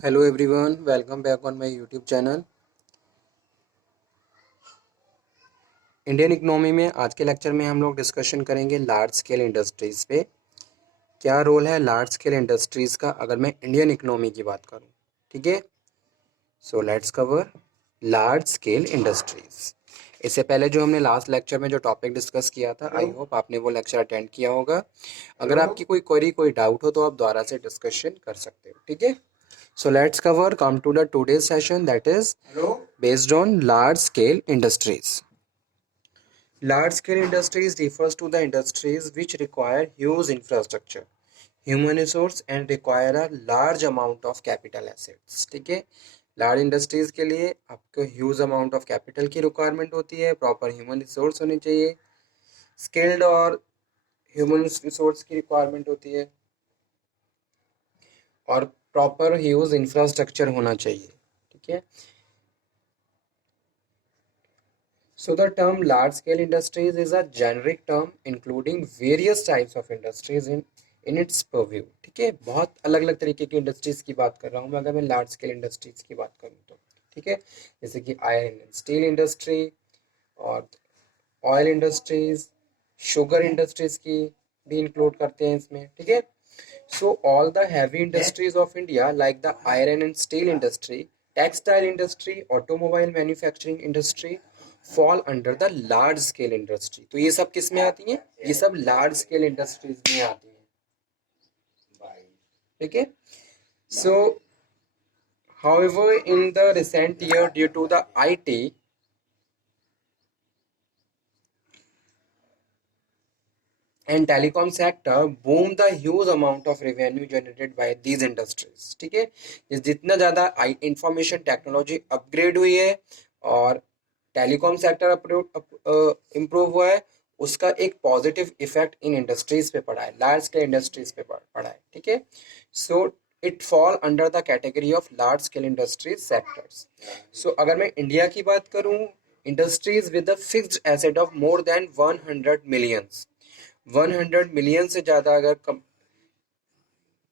Hello everyone, welcome back on my YouTube channel. Indian economy में आज के lecture में हम लोग डिस्कशन करेंगे लार्ज स्केल इंडस्ट्रीज़ पे। क्या रोल है लार्ज स्केल इंडस्ट्रीज़ का अगर मैं इंडियन इकोनॉमी की बात करूं। ठीक है, so let's cover large scale industries. इससे पहले जो हमने लास्ट लेक्चर में जो टॉपिक डिस्कस किया था, आई होप आपने वो लेक्चर अटेंड किया होगा। अगर आपकी कोई क्वेरी कोई डाउट हो तो आप दोबारा से डिस्कशन कर सकते हो। ठीक है, so let's come to the today's session, that is based on large scale industries. Large scale industries refers to the industries which require huge infrastructure, human resource and require a large amount of capital assets. ठीक है, large industries के लिए आपको huge amount of capital की requirement होती है, proper human resource होनी चाहिए, स्किल्ड और ह्यूमन रिसोर्स की रिक्वायरमेंट होती है और प्रॉपर ह्यूज इंफ्रास्ट्रक्चर होना चाहिए। ठीक है, so the term large scale industries is a generic term including various types of industries in its purview. ठीक है, बहुत अलग अलग तरीके की इंडस्ट्रीज की बात कर रहा हूँ मैं अगर मैं लार्ज स्केल इंडस्ट्रीज की बात करूँ तो। ठीक है, जैसे कि आयरन एंड स्टील इंडस्ट्री और ऑयल इंडस्ट्रीज, शुगर इंडस्ट्रीज की भी इंक्लूड करते हैं इसमें। ठीक है, so all the heavy industries of India like the iron and steel industry, textile industry, automobile manufacturing industry fall under the large scale industry. तो ये सब किस में आती हैं? ये सब large scale industries में आती हैं। ठीक है, so however in the recent year due to the IT and telecom sector boom the huge amount of revenue generated by these industries. ठीक है, जितना ज़्यादा इंफॉर्मेशन टेक्नोलॉजी अपग्रेड हुई है और टेलीकॉम सेक्टर इम्प्रूव हुआ है, उसका एक पॉजिटिव इफेक्ट इन इंडस्ट्रीज पे पड़ा है, लार्ज स्केल इंडस्ट्रीज पे पड़ा है। ठीक है, so it fall under the category of large scale industries sectors. So अगर मैं इंडिया की बात करूं, industries with a fixed asset of more than 100 millions, 100 million से ज़्यादा अगर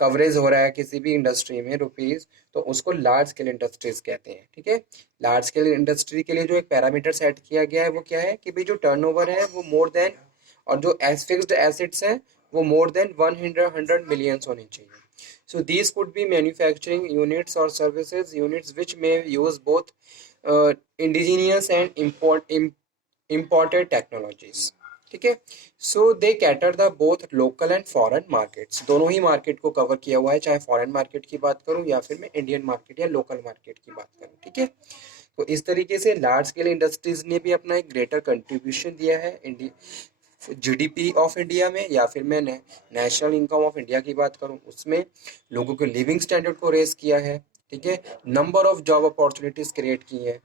कवरेज हो रहा है किसी भी इंडस्ट्री में रुपीज, तो उसको लार्ज स्केल इंडस्ट्रीज कहते हैं। ठीक है, लार्ज स्केल इंडस्ट्री के लिए जो एक पैरामीटर सेट किया गया है वो क्या है कि भाई जो टर्नओवर है वो मोर देन, और जो फिक्स्ड एसेट्स हैं वो मोर देन 100 मिलियंस होनी चाहिए। So these could be manufacturing units or services units which may use both indigenous and imported technologies. ठीक है, so they cater the both local and foreign markets, दोनों ही मार्केट को cover किया हुआ है, चाहे फॉरेन मार्केट की बात करूं या फिर मैं इंडियन मार्केट या लोकल मार्केट की बात करूं। ठीक है, तो इस तरीके से लार्ज स्केल इंडस्ट्रीज ने भी अपना एक ग्रेटर कंट्रीब्यूशन दिया है इंडिया जीडीपी ऑफ इंडिया में, या फिर मैं नेशनल इनकम ऑफ इंडिया की बात करूं उसमें लोगों के लिविंग स्टैंडर्ड को रेस किया है। ठीक है, number of job opportunities create की हैं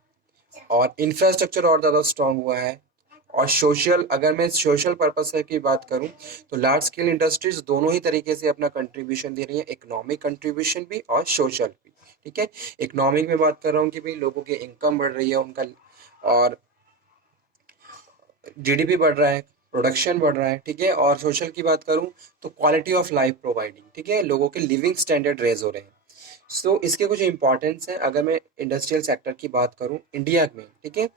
और इंफ्रास्ट्रक्चर और ज़्यादा स्ट्रांग हुआ है। और सोशल, अगर मैं सोशल पर्पस की बात करूं तो लार्ज स्केल इंडस्ट्रीज दोनों ही तरीके से अपना कंट्रीब्यूशन दे रही है, इकोनॉमिक कंट्रीब्यूशन भी और सोशल भी। ठीक है, इकोनॉमिक में बात कर रहा हूँ कि भाई लोगों की इनकम बढ़ रही है उनका, और जीडीपी बढ़ रहा है, प्रोडक्शन बढ़ रहा है। ठीक है, और सोशल की बात करूं तो क्वालिटी ऑफ लाइफ प्रोवाइडिंग, ठीक है, लोगों के लिविंग स्टैंडर्ड रेज हो रहे हैं। सो इसके कुछ इंपॉर्टेंस हैं अगर मैं इंडस्ट्रियल सेक्टर की बात करूं इंडिया में। ठीक है,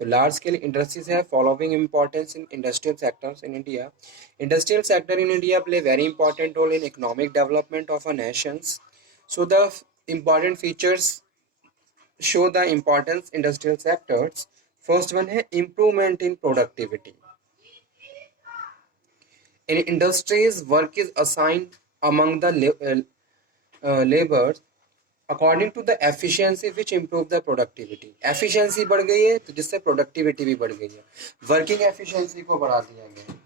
तो लार्ज स्केल इंडस्ट्रीज है following importance in industrial sectors in India. Industrial sector in India play very important role in economic development of a nations. So the important features show the importance industrial sectors. First one है improvement in productivity. In industries, work is assigned among the laborers according to the efficiency which improve the productivity. Efficiency बढ़ गई है तो जिससे productivity भी बढ़ गई है, working efficiency को बढ़ा दिया गया है।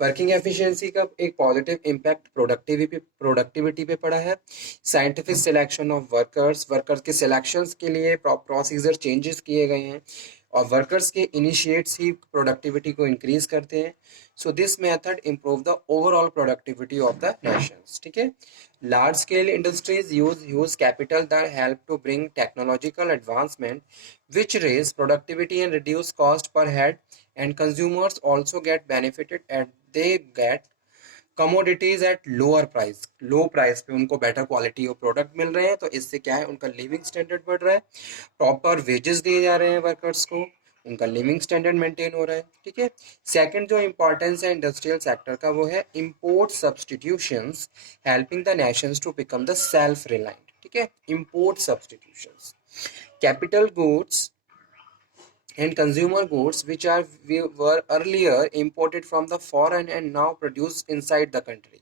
वर्किंग एफिशिएंसी का एक पॉजिटिव इम्पैक्ट प्रोडक्टिविटी पे पड़ा है। Scientific selection of workers, workers के सिलेक्शंस के लिए प्रोसीजर चेंजेस किए गए हैं और वर्कर्स के इनिशिएट्स ही प्रोडक्टिविटी को इंक्रीज करते हैं। So this method improve the overall productivity of the nations. ठीक है, large scale industries use capital that help to bring technological advancement which raise productivity and reduce cost per head, and consumers also get benefited and they get commodities at lower price, low price पे उनको better quality of product मिल रहे हैं, तो इससे क्या है, उनका living standard बढ़ रहा है, प्रॉपर वेजेस दिए जा रहे हैं वर्कर्स को, उनका लिविंग स्टैंडर्ड मेंटेन हो रहा है। ठीक है। सेकंड जो इंपॉर्टेंस है इंडस्ट्रियल सेक्टर का वो है import substitutions, helping the nations to become the self reliant. ठीक है। Import substitutions, capital goods and consumer goods which were earlier imported from the foreign and now produced inside the country।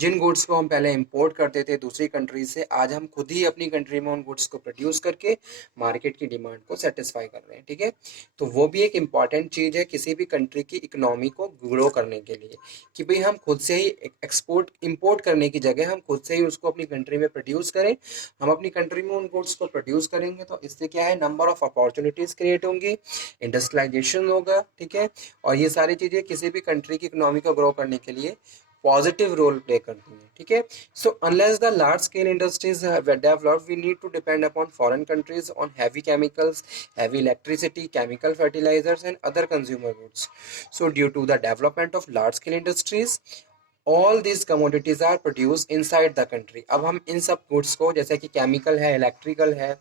जिन goods को हम पहले import करते थे दूसरी country से, आज हम खुद ही अपनी कंट्री में उन गुड्स को प्रोड्यूस करके मार्केट की डिमांड को सेटिस्फाई कर रहे हैं। ठीक है। तो वो भी एक इम्पॉर्टेंट चीज़ है किसी भी कंट्री की इकोनॉमी को ग्रो करने के लिए, कि भाई हम खुद से ही एक्सपोर्ट इंपोर्ट करने की जगह हम खुद से ही उसको अपनी कंट्री में प्रोड्यूस करें। हम अपनी कंट्री में उन गुड्स को प्रोड्यूस करेंगे तो इससे क्या है, नंबर ऑफ अपॉर्चुनिटीज़ क्रिएट होंगी, इंडस्ट्रियलाइजेशन होगा। ठीक है। और ये सारी चीज़ें किसी भी कंट्री की इकोनॉमी को ग्रो करने के लिए पॉजिटिव रोल प्ले करती हैं। ठीक है। So unless the large scale industries have developed we need to depend upon foreign countries on heavy chemicals, heavy electricity, chemical fertilizers and other consumer goods. So due to the development of large scale industries, all this commodities are produce inside the country. अब हम इन सब goods को, जैसे कि chemical है, electrical है,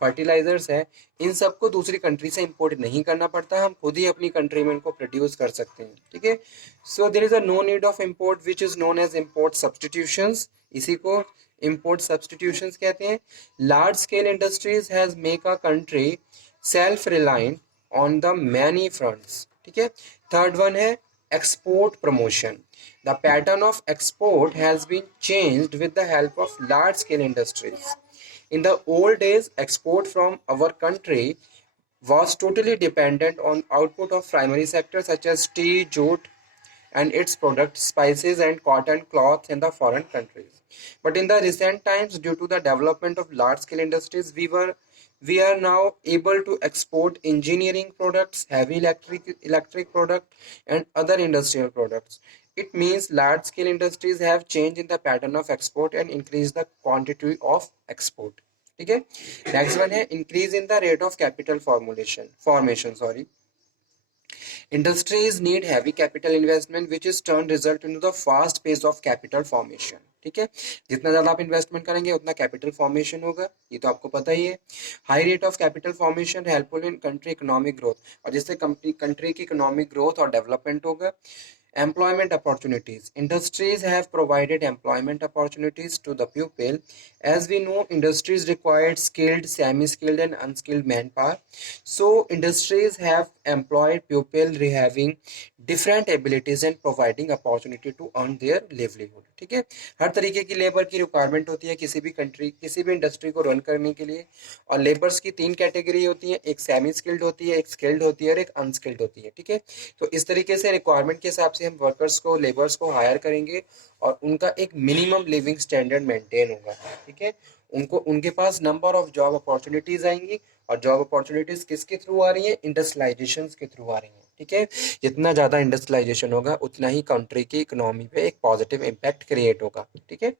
fertilisers है, इन सब को दूसरी कंट्री से इंपोर्ट नहीं करना पड़ता, हम खुद ही अपनी कंट्री में इनको प्रोड्यूस कर सकते हैं। ठीक है। So there is a no need of import which is known as import substitutions, इसी को इंपोर्ट सब्सटीट्यूशंस कहते हैं। Large scale industries has make a country self reliant on the many fronts. ठीक है। थर्ड वन है export promotion. The pattern of export has been changed with the help of large scale industries. In the old days, export from our country was totally dependent on output of primary sectors such as tea, jute, and its products, spices and cotton cloth in the foreign countries. But in the recent times, due to the development of large-scale industries, we are now able to export engineering products, heavy electric product, and other industrial products. It means large-scale industries have changed in the pattern of export and increased the quantity of export. ठीक है। Next one है increase in the rate of capital formation sorry. Industries need heavy capital investment which is turn result into the fast pace of capital formation। ठीक है। जितना ज्यादा आप investment करेंगे उतना कैपिटल फॉर्मेशन होगा, ये तो आपको पता ही है। High rate of capital formation helpful in country economic growth, और जिससे कंट्री की इकोनॉमिक ग्रोथ और डेवलपमेंट होगा। Employment opportunities. Industries have provided employment opportunities to the pupil. As we know, industries required skilled, semi-skilled and unskilled manpower. So industries have employed people having different abilities and providing opportunity to earn their livelihood। ठीक है। हर तरीके की labour की requirement होती है किसी भी country, किसी भी इंडस्ट्री को रन करने के लिए। और लेबर्स की तीन कैटेगरी होती है, एक सेमी स्किल्ड होती है, एक स्किल्ड होती है और एक अनस्किल्ड होती है। ठीक है। तो इस तरीके से रिक्वायरमेंट के हिसाब से हम वर्कर्स को, लेबर्स को हायर करेंगे और उनका एक मिनिमम लिविंग स्टैंडर्ड मेंटेन होगा। ठीक है। उनको, उनके पास नंबर ऑफ जॉब अपॉर्चुनिटीज आएंगी, और जॉब अपॉर्चुनिटीज किसके थ्रू आ रही है, इंडस्ट्रियलाइजेशन के थ्रू आ रही है। ठीक है। जितना ज़्यादा इंडस्ट्रियलाइजेशन होगा उतना ही कंट्री की इकोनॉमी पे एक पॉजिटिव इम्पैक्ट क्रिएट होगा। ठीक है।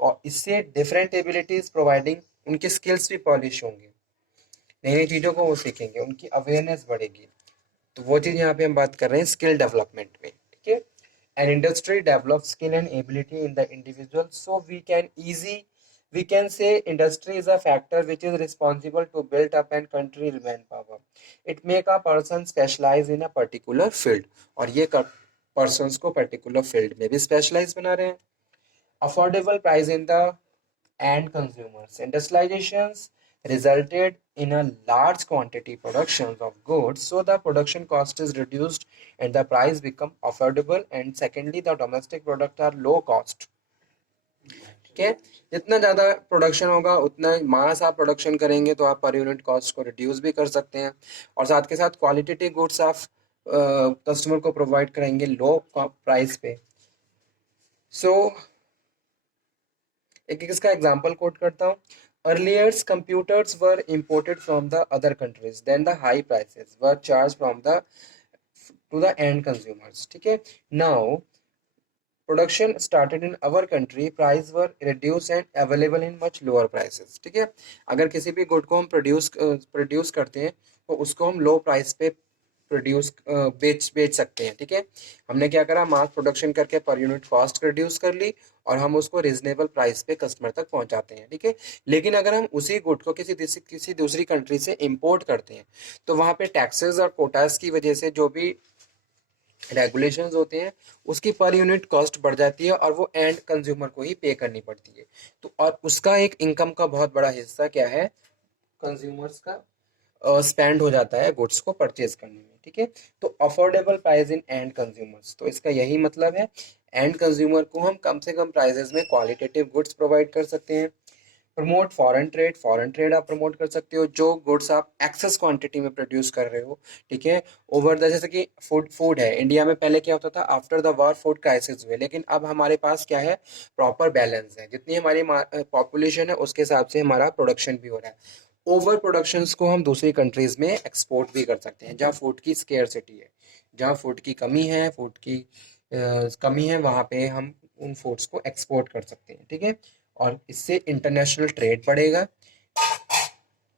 और इससे डिफरेंट एबिलिटीज प्रोवाइडिंग, उनके स्किल्स भी पॉलिश होंगे, नई नई चीज़ों को वो सीखेंगे, उनकी अवेयरनेस बढ़ेगी। तो वो चीज़ यहाँ पे हम बात कर रहे हैं स्किल डेवलपमेंट में। ठीक है। An industry develop skill and ability in the individual, so we can say industry is a factor which is responsible to build up and country manpower. It make a person specialize in a particular field, और ये persons को particular field में भी specialize बना रहे हैं। Affordable price in the end consumers. Industrializations resulted in a large quantity productions of goods, so the production cost is reduced and the price become affordable, and secondly the domestic products are low cost। ठीक है। जितना ज़्यादा production होगा उतना मास आप production करेंगे तो आप पर यूनिट कॉस्ट को रिड्यूस भी कर सकते हैं, और साथ के साथ क्वालिटेटिव गुड्स आप कस्टमर को प्रोवाइड करेंगे लो प्राइस पे। सो एक इसका एग्जांपल कोट करता हूँ। Earlier, computers were imported from the other countries. Then the high prices were charged from the to the end consumers. ठीक है। Now production started in our country, price were reduced and available in much lower prices। ठीक है। अगर किसी भी good को हम produce करते हैं तो उसको हम लो प्राइस पे प्रोड्यूस बेच सकते हैं। ठीक है, हमने क्या करा, मास प्रोडक्शन करके पर यूनिट कॉस्ट रिड्यूस कर ली और हम उसको रिजनेबल प्राइस पे कस्टमर तक पहुंचाते हैं। ठीक है, लेकिन अगर हम उसी गुड को किसी दूसरी कंट्री से इंपोर्ट करते हैं तो वहां पे टैक्सेस और कोटास की वजह से जो भी रेगुलेशंस होते हैं उसकी पर यूनिट कॉस्ट बढ़ जाती है और वो एंड कंज्यूमर को ही पे करनी पड़ती है। तो और उसका एक इनकम का बहुत बड़ा हिस्सा क्या है, कंज्यूमर्स का स्पेंड हो जाता है गुड्स को परचेज करने में। ठीक है, तो affordable price in and consumers, तो इसका यही मतलब है एंड कंज्यूमर को हम कम से कम प्राइसेस में क्वालिटेटिव गुड्स प्रोवाइड कर सकते हैं। प्रमोट फॉरेन ट्रेड आप प्रमोट कर सकते हो, जो गुड्स आप एक्सेस क्वांटिटी में प्रोड्यूस कर रहे हो। ठीक है, ओवर द, जैसे कि फूड है, इंडिया में पहले क्या होता था, after the war food crisis हुए, लेकिन अब हमारे पास क्या है, प्रॉपर बैलेंस है, जितनी हमारी पॉपुलेशन है उसके हिसाब से हमारा प्रोडक्शन भी हो रहा है। ओवर प्रोडक्शंस को हम दूसरी कंट्रीज में एक्सपोर्ट भी कर सकते हैं, जहाँ फूड की स्केर्सिटी है, जहाँ फूड की कमी है, कमी है, वहाँ पे हम उन फूड्स को एक्सपोर्ट कर सकते हैं। ठीक है, और इससे इंटरनेशनल ट्रेड बढ़ेगा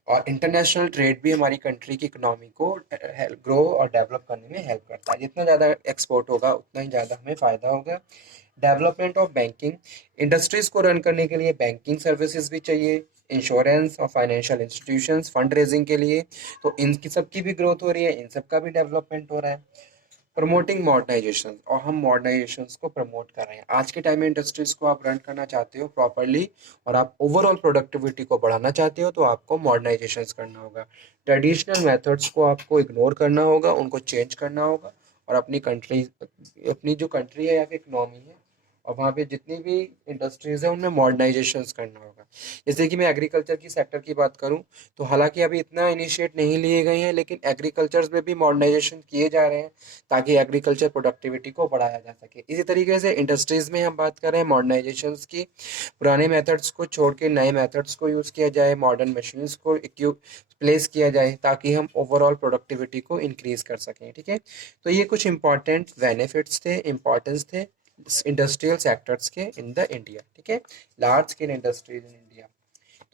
और इंटरनेशनल ट्रेड भी हमारी कंट्री की इकोनॉमी को ग्रो और डेवलप करने में हेल्प करता है। जितना ज़्यादा एक्सपोर्ट होगा उतना ही ज़्यादा हमें फ़ायदा होगा। डेवलपमेंट ऑफ बैंकिंग, इंडस्ट्रीज को रन करने के लिए बैंकिंग सर्विसेज भी चाहिए, इंश्योरेंस और फाइनेंशियल इंस्टीट्यूशंस, फंड रेजिंग के लिए, तो इनकी सबकी भी ग्रोथ हो रही है, इन सब का भी डेवलपमेंट हो रहा है। प्रमोटिंग मॉडर्नाइजेशन, और हम मॉडर्नाइजेशन को प्रमोट कर रहे हैं। आज के टाइम में इंडस्ट्रीज को आप रन करना चाहते हो प्रॉपरली और आप ओवरऑल प्रोडक्टिविटी को बढ़ाना चाहते हो तो आपको मॉडर्नाइजेशन करना होगा। ट्रेडिशनल मेथड्स को आपको इग्नोर करना होगा, उनको चेंज करना होगा और अपनी जो कंट्री है या फिर इकोनॉमी है और वहाँ पे जितनी भी इंडस्ट्रीज है उनमें मॉडर्नाइजेशन करना होगा। जैसे कि मैं एग्रीकल्चर की सेक्टर की बात करूँ तो हालांकि अभी इतना इनिशिएट नहीं लिए गए हैं, लेकिन एग्रीकल्चर में भी मॉडर्नाइजेशन किए जा रहे हैं ताकि एग्रीकल्चर प्रोडक्टिविटी को बढ़ाया जा सके। इसी तरीके से इंडस्ट्रीज में हम बात कर रहे हैं मॉडर्नाइजेशन की, पुराने मेथड्स को छोड़ के नए मेथड्स को यूज़ किया जाए, मॉडर्न मशीन्स को प्लेस किया जाए ताकि हम ओवरऑल प्रोडक्टिविटी को इंक्रीज कर सकें। ठीक है, तो ये कुछ इंपॉर्टेंट बेनिफिट्स थे, इंपॉर्टेंस थे इंडस्ट्रियल सेक्टर्स के इन द इंडिया। ठीक है, large scale industries in India.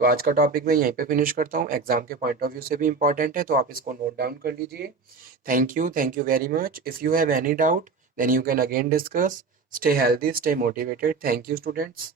तो आज का टॉपिक मैं यहीं पे फिनिश करता हूँ, एग्जाम के पॉइंट ऑफ व्यू से भी इंपॉर्टेंट है तो आप इसको नोट डाउन कर लीजिए। Thank you very much. If you have any doubt then you can again discuss. Stay healthy, stay motivated. Thank you students.